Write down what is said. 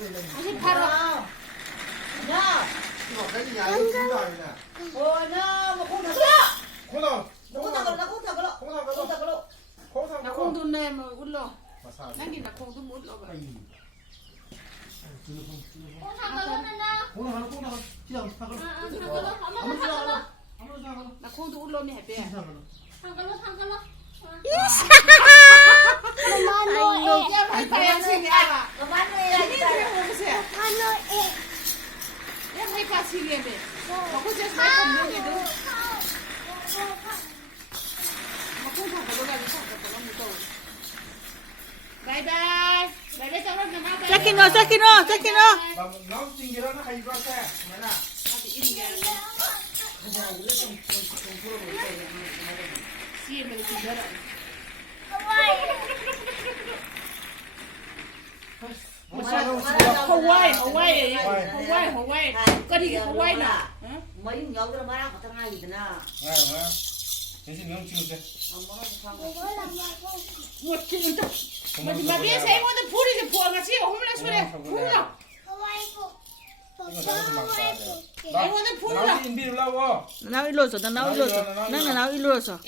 다시 팔아. 야, 이거 괜히 야이 진도 아니네. 나 뭐 콩 다 콩당. 콩 다 콩 다 걸어. 콩당 콩 가서 다 걸어. 콩당 나 가서. 콩도 내면 울러. 마사. 남긴다 콩도 못 울러. 나 콩도 울러면 해배. 하이파야 시기야. 하이파 시기야. 먹고 제 살kom 먹이도. 먹고 다 걸어가지고 다 걸어. 바이바이. 바이바이 장난 좀 하자. 새끼 넣어. 나무 찡기라나 하이바 세. 뭐나. 아직 이리가. 시에면 좀 열어. Hawaii. Có đi Hawaii nào? mấy nhóm cái mà đang có thằng ai gì nè. 뭐야. 대신 명 찍으세. Một chuyện thôi. Mà biết xem có cái phút đi thì phù mà chứ không là số này. Phù đâu? 이거 잘해서 막다. Em có cái phù đâu? 나무 인비를 나와. 나우 일로 왔어. 나 나우 일로 왔어.